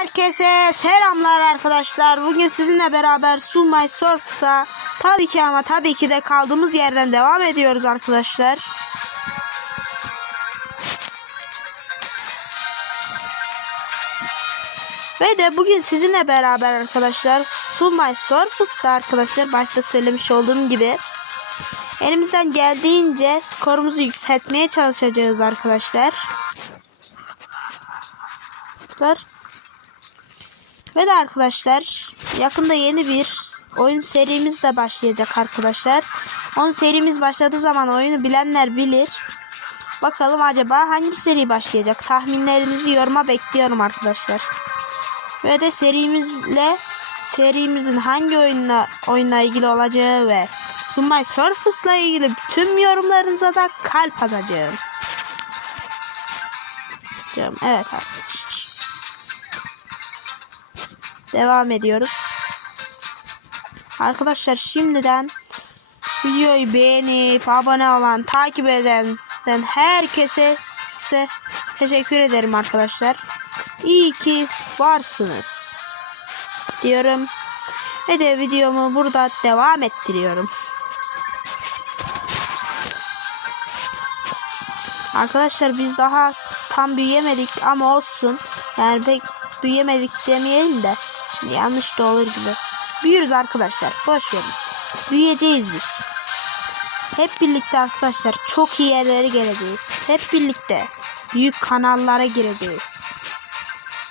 Herkese selamlar arkadaşlar. Bugün sizinle beraber Sunmay Surfs'a tabii ki ama tabii ki de kaldığımız yerden devam ediyoruz arkadaşlar. Ve de bugün sizinle beraber arkadaşlar Sunmay Surfs'ta arkadaşlar başta söylemiş olduğum gibi elimizden geldiğince skorumuzu yükseltmeye çalışacağız arkadaşlar. Arkadaşlar. Ve de arkadaşlar yakında yeni bir oyun serimiz de başlayacak arkadaşlar. Onun serimiz başladığı zaman oyunu bilenler bilir. Bakalım acaba hangi seri başlayacak? Tahminlerinizi yoruma bekliyorum arkadaşlar. Ve de serimizle serimizin hangi oyunla oyunla ilgili olacağı ve Sunmay Surface'la ilgili tüm yorumlarınıza da kalp atacağım. Evet arkadaşlar. Devam ediyoruz. Arkadaşlar şimdiden videoyu beğenip abone olan, takip edenden herkese size teşekkür ederim arkadaşlar. İyi ki varsınız. Diyorum. Ve de videomu burada devam ettiriyorum. Arkadaşlar biz daha tam büyüyemedik ama olsun. Yani pek büyüyemedik demeyelim de. Şimdi yanlış da olur gibi. Büyürüz arkadaşlar. Boş verin. Büyüyeceğiz biz. Hep birlikte arkadaşlar çok iyi yerlere geleceğiz. Hep birlikte büyük kanallara gireceğiz.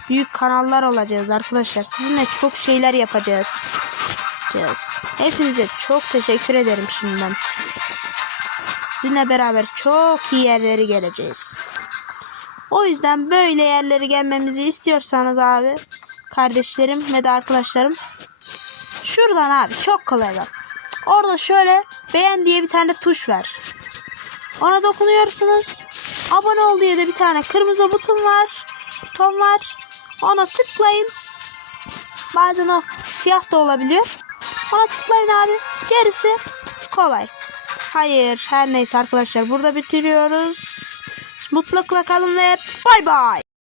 Büyük kanallar olacağız arkadaşlar. Sizinle çok şeyler yapacağız. Hepinize çok teşekkür ederim şimdiden. Sizinle beraber çok iyi yerlere geleceğiz. O yüzden böyle yerlere gelmemizi istiyorsanız abi kardeşlerim ve de arkadaşlarım şuradan abi çok kolay bak. Orada şöyle beğen diye bir tane tuş var. Ona dokunuyorsunuz. Abone ol diye de bir tane kırmızı buton var. Buton var. Ona tıklayın. Bazen o siyah da olabiliyor. Ona tıklayın abi. Gerisi kolay. Hayır her neyse arkadaşlar burada bitiriyoruz. Mutlulukla kalın ve bay bay.